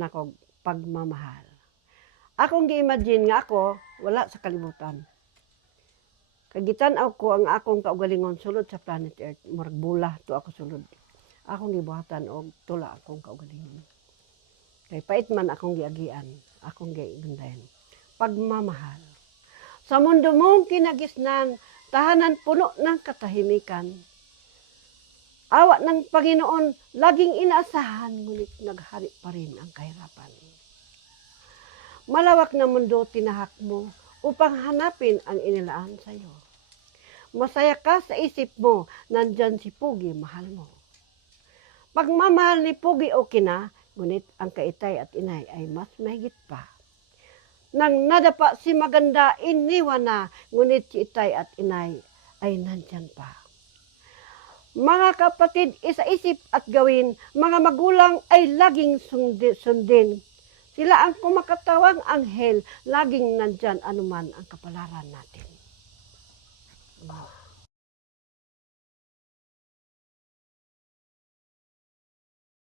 Ako pagmamahal. Akong gi-imagine nga ako wala sa kalibutan. Kagitan-aw ko ang akong kaugalingon sulod sa planet Earth, murag bula to ako sulod. Akong gibuhatan og tula akong kaugalingon. Kay pait man akong giagian, akong giigundahan. Pagmamahal. Sa mundo mong kinagisnan, tahanan puno ng katahimikan. Awa ng Panginoon, laging inaasahan, ngunit naghari pa rin ang kahirapan. Malawak na mundo tinahak mo upang hanapin ang inilaan sa iyo. Masaya ka sa isip mo, nandyan si Pugi, mahal mo. Pagmamahal ni Pugi okay na, ngunit ang kaitay at inay ay mas mahigit pa. Nang nadapa si maganda, iniwan na, ngunit si itay at inay ay nandyan pa. Mga kapatid, isa-isip at gawin, mga magulang ay laging sundin. Sila ang kumakatawang anghel, laging nandyan anuman ang kapalaran natin. Wow.